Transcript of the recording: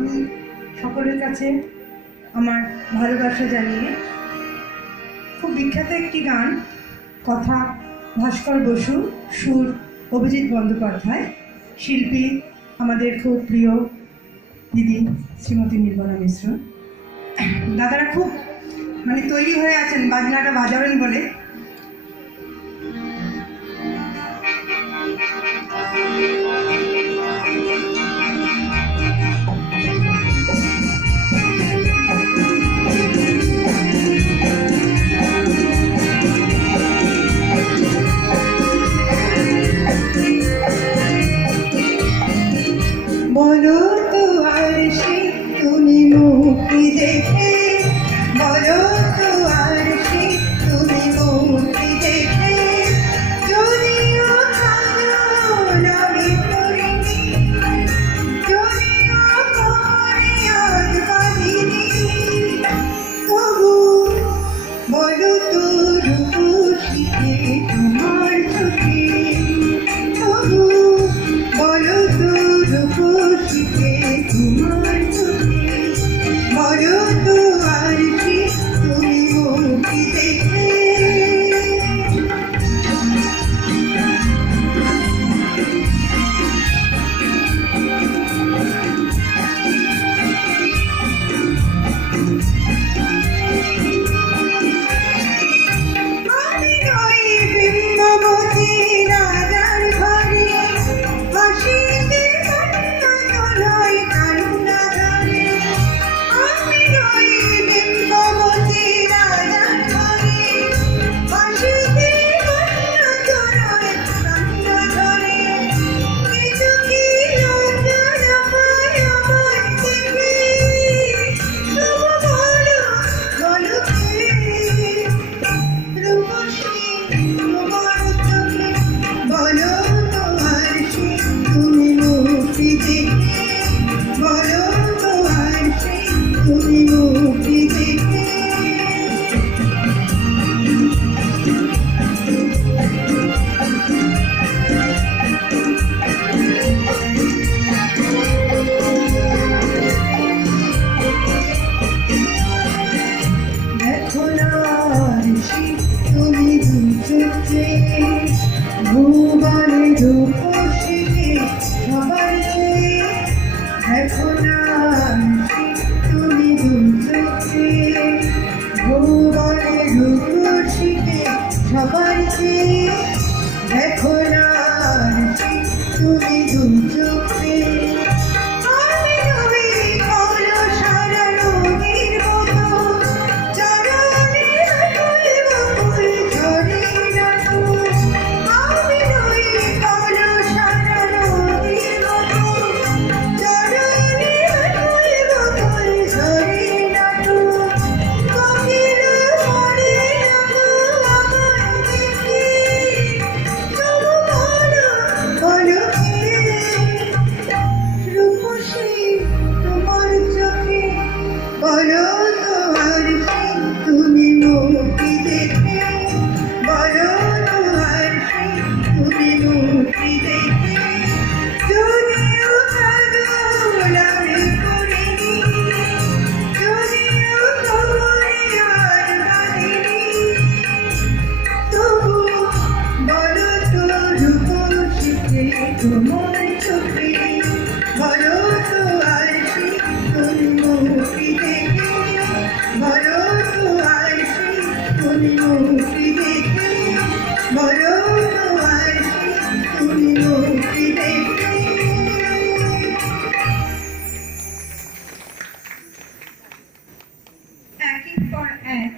আমি সকলের কাছে আমার ভালোবাসা জানিয়ে খুব বিখ্যাত একটি গান, কথা ভাস্কর বসু, সুর অভিজিৎ বন্দ্যোপাধ্যায়, শিল্পী আমাদের খুব প্রিয় দিদি শ্রীমতী নির্মলা মিশ্র। দাদারা খুব তৈরি হয়ে আছেন বাজনাটা বাজাবেন বলে। বলো তো আর সে তুমি মুক্তি দেখে, বলো তো আর সে তুমি মুক্তি দেখে, যদিও আমি করিনি, যদিও করে আজ বাঁধিনি, তবু বলো তো রূপসীকে তোমার চোখে, তবু বলো তো রূপসীকে তোমার চোখে, বলো তো আর কি তুমি মুক্তি দেখে। আমি নই বিম্ববতী রাজার ঘরে, হাসিতে নয় কান্না ধরে। আমি নই বিম্ববতী রাজার ঘরে, হাসিতে নয় কান্না ধরে। কিছু কি লজ্জার আমায় আমায় দেখে, তবু বলো বলো কে রূপসী তোমার চোখে, বলো তো আর সে তুমি মুক্তি দেখে, বলো তো আর সে তুমি মুক্তি দেখে। দেখো না আর সে তুমি দু চোখে, ভুবনে রূপসীকে সবার চেয়ে, দেখো না আর সে তুমি দু চোখে, ভুবনে রূপসীকে সবার চেয়ে, দেখো না আর সে তুমি দু চোখে। আমি নই কলসারা নদীর মতো, চরণে আকুল বকুল ঝরে রাখো। আমি নই কলসারা নদীর মতো, চরণে আকুল বকুল ঝরে রাখো। কোকিল মরে রাখো আমায় দেখে, তবু বলো বলো কে রূপসী তোমার চোখে, বলো তো আর সে তুমি মুক্তি দেখে, বলো তো আর সে তুমি মুক্তি দেখে। যদিও পাগল আমি করিনি, যদিও করে আর বাঁধিনি, তবু বলো তো রূপসীকে তোমার চোখে, বলো তো আর সে তুমি মুক্তি দেখে, বলো তো আর সে তুমি মুক্তি দেখে, বলো তো আর সে তুমি মুক্তি দেখে। একের পর এক